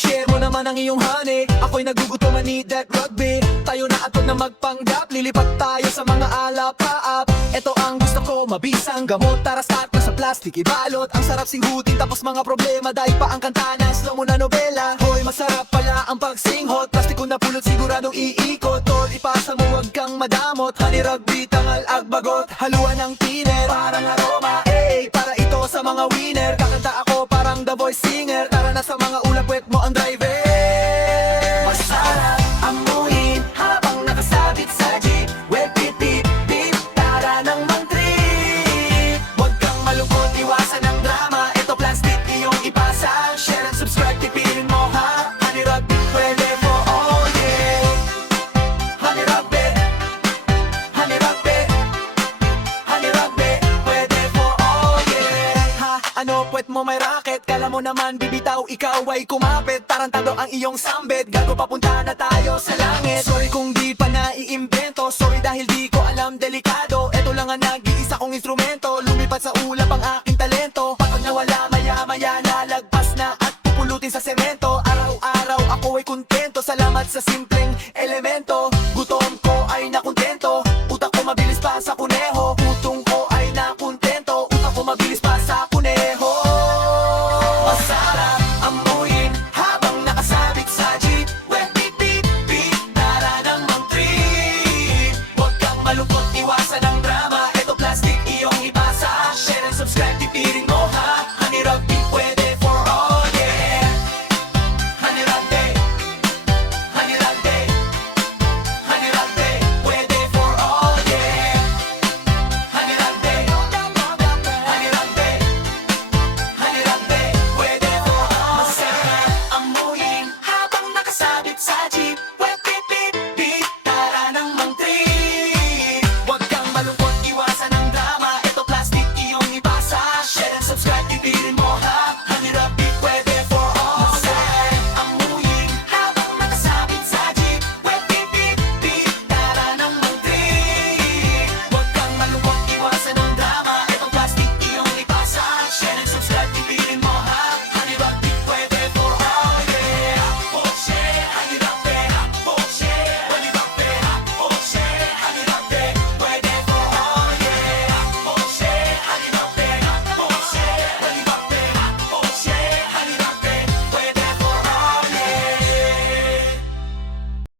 share mo naman ang iyong honey. Ako'y nagugutom, I need that rugby. Tayo na atog na magpanggap, lilipat tayo sa mga alap-paap. Ito ang gusto ko, mabisang gamot. Tara start na sa plastic, ibalot. Ang sarap singhutin, tapos mga problema. Dahil pa ang kanta na slow mo na nobela. Hoy, masarap pala ang pagsinghot. Plastic ko na pulot, siguradong iikot. Tol, ipasa mo, wag kang madamot. Honey rugby, tangal agbagot. Haluan ng tiner, parang aroma. Para ito sa mga winner. Kakanta ako parang The Voice singer. Tara na sa mga ulap, wet mo ang driver. Masarap amuhin habang nakasabit sa jeep. Wet beep beep beep, tara nang mag-trip. Huwag kang malungkot, iwasan ang drama. Ito plastic, iyong ipasa. Share and subscribe, tipirin mo ha. Honey rugby, pwede for all, yeah. Honey rugby, honey rugby, honey rugby, pwede for all, yeah. Ha, ano puwet mo may racket? Kala mo naman bibitaw, ikaw ay kumapit. Tarantado ang iyong sambit, gago papunta na tayo sa langit. Sorry kung di pa naiimbento, sorry dahil di ko alam, delikado. Ito lang ang nag-iisa kong instrumento, lumipat sa ulap ang aking talento. Pagod na wala, maya-maya nalagpas na at pupulutin sa semento. Araw-araw ako ay kontento, salamat sa simpleng elemento.